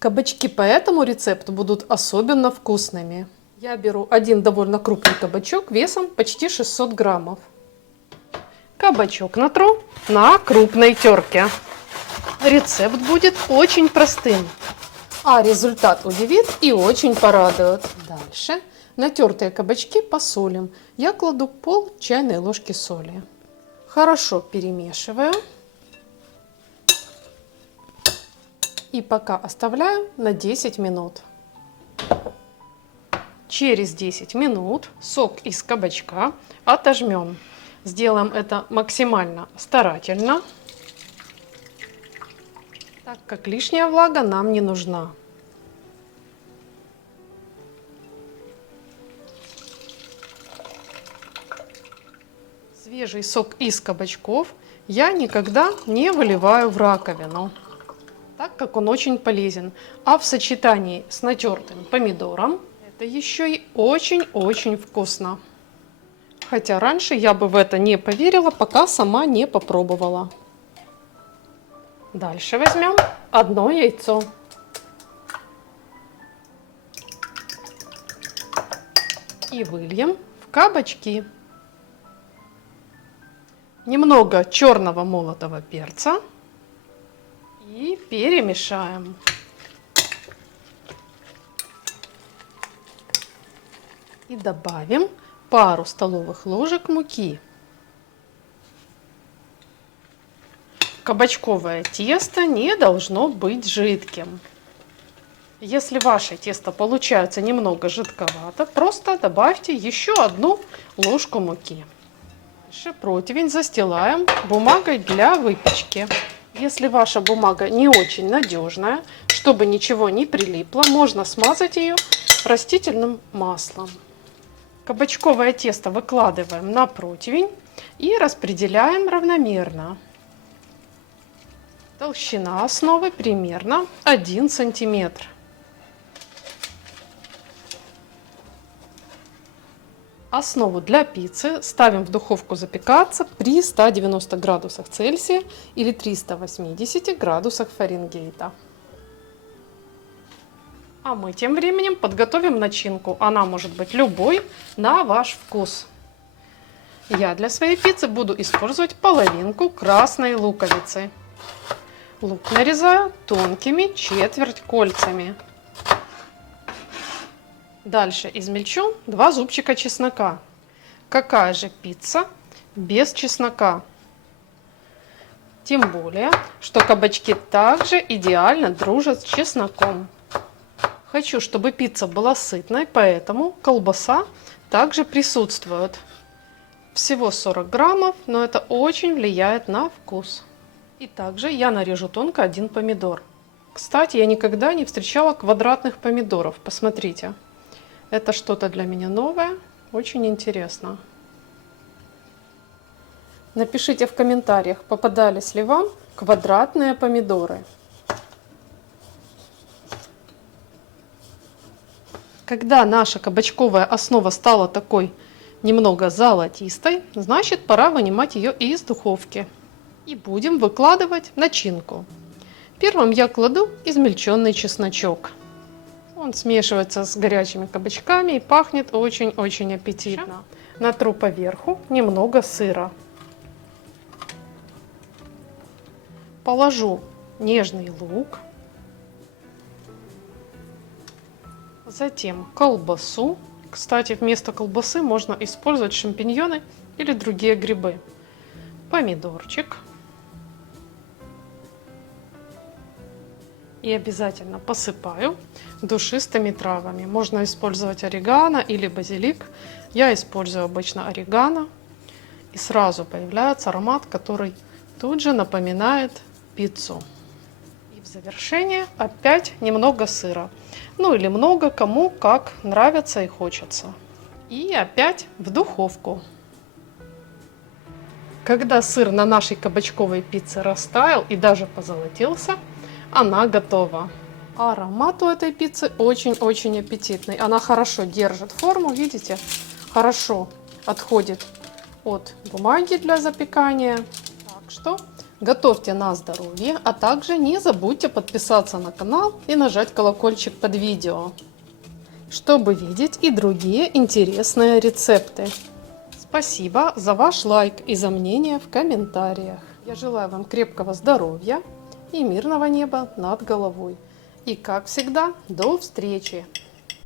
Кабачки по этому рецепту будут особенно вкусными. Я беру один довольно крупный кабачок весом почти 600 граммов. Кабачок натру на крупной терке. Рецепт будет очень простым, а результат удивит и очень порадует. Дальше натертые кабачки посолим. Я кладу пол чайной ложки соли. Хорошо перемешиваю. И пока оставляю на 10 минут. Через 10 минут сок из кабачка отожмем. Сделаем это максимально старательно, так как лишняя влага нам не нужна. Свежий сок из кабачков я никогда не выливаю в раковину, так как он очень полезен. А в сочетании с натертым помидором это еще и очень-очень вкусно. Хотя раньше я бы в это не поверила, пока сама не попробовала. Дальше возьмем одно яйцо. И выльем в кабачки. Немного черного молотого перца. И перемешаем. И добавим пару столовых ложек муки. Кабачковое тесто не должно быть жидким. Если ваше тесто получается немного жидковато, просто добавьте еще одну ложку муки. Дальше противень застилаем бумагой для выпечки. Если ваша бумага не очень надежная, чтобы ничего не прилипло, можно смазать ее растительным маслом. Кабачковое тесто выкладываем на противень и распределяем равномерно. Толщина основы примерно 1 сантиметр. Основу для пиццы ставим в духовку запекаться при 190 градусах Цельсия или 380 градусах Фаренгейта. А мы тем временем подготовим начинку. Она может быть любой, на ваш вкус. Я для своей пиццы буду использовать половинку красной луковицы. Лук нарезаю тонкими четверть кольцами. Дальше измельчу 2 зубчика чеснока. Какая же пицца без чеснока? Тем более, что кабачки также идеально дружат с чесноком. Хочу, чтобы пицца была сытной, поэтому колбаса также присутствует. Всего 40 граммов, но это очень влияет на вкус. И также я нарежу тонко 1 помидор. Кстати, я никогда не встречала квадратных помидоров. Посмотрите. Это что-то для меня новое, очень интересно. Напишите в комментариях, попадались ли вам квадратные помидоры. Когда наша кабачковая основа стала такой немного золотистой, значит пора вынимать ее из духовки. И будем выкладывать начинку. Первым я кладу измельченный чесночок. Он смешивается с горячими кабачками и пахнет очень-очень аппетитно. Натру поверху немного сыра. Положу нежный лук. Затем колбасу. Кстати, вместо колбасы можно использовать шампиньоны или другие грибы. Помидорчик. И обязательно посыпаю душистыми травами. Можно использовать орегано или базилик. Я использую обычно орегано. И сразу появляется аромат, который тут же напоминает пиццу. И в завершение опять немного сыра. Ну или много, кому как нравится и хочется. И опять в духовку. Когда сыр на нашей кабачковой пицце растаял и даже позолотился, она готова. Аромат у этой пиццы очень-очень аппетитный. Она хорошо держит форму, видите? Хорошо отходит от бумаги для запекания. Так что Готовьте на здоровье, а также не забудьте подписаться на канал и нажать колокольчик под видео, чтобы видеть и другие интересные рецепты. Спасибо за ваш лайк и за мнение в комментариях. Я желаю вам крепкого здоровья и мирного неба над головой. И как всегда, до встречи!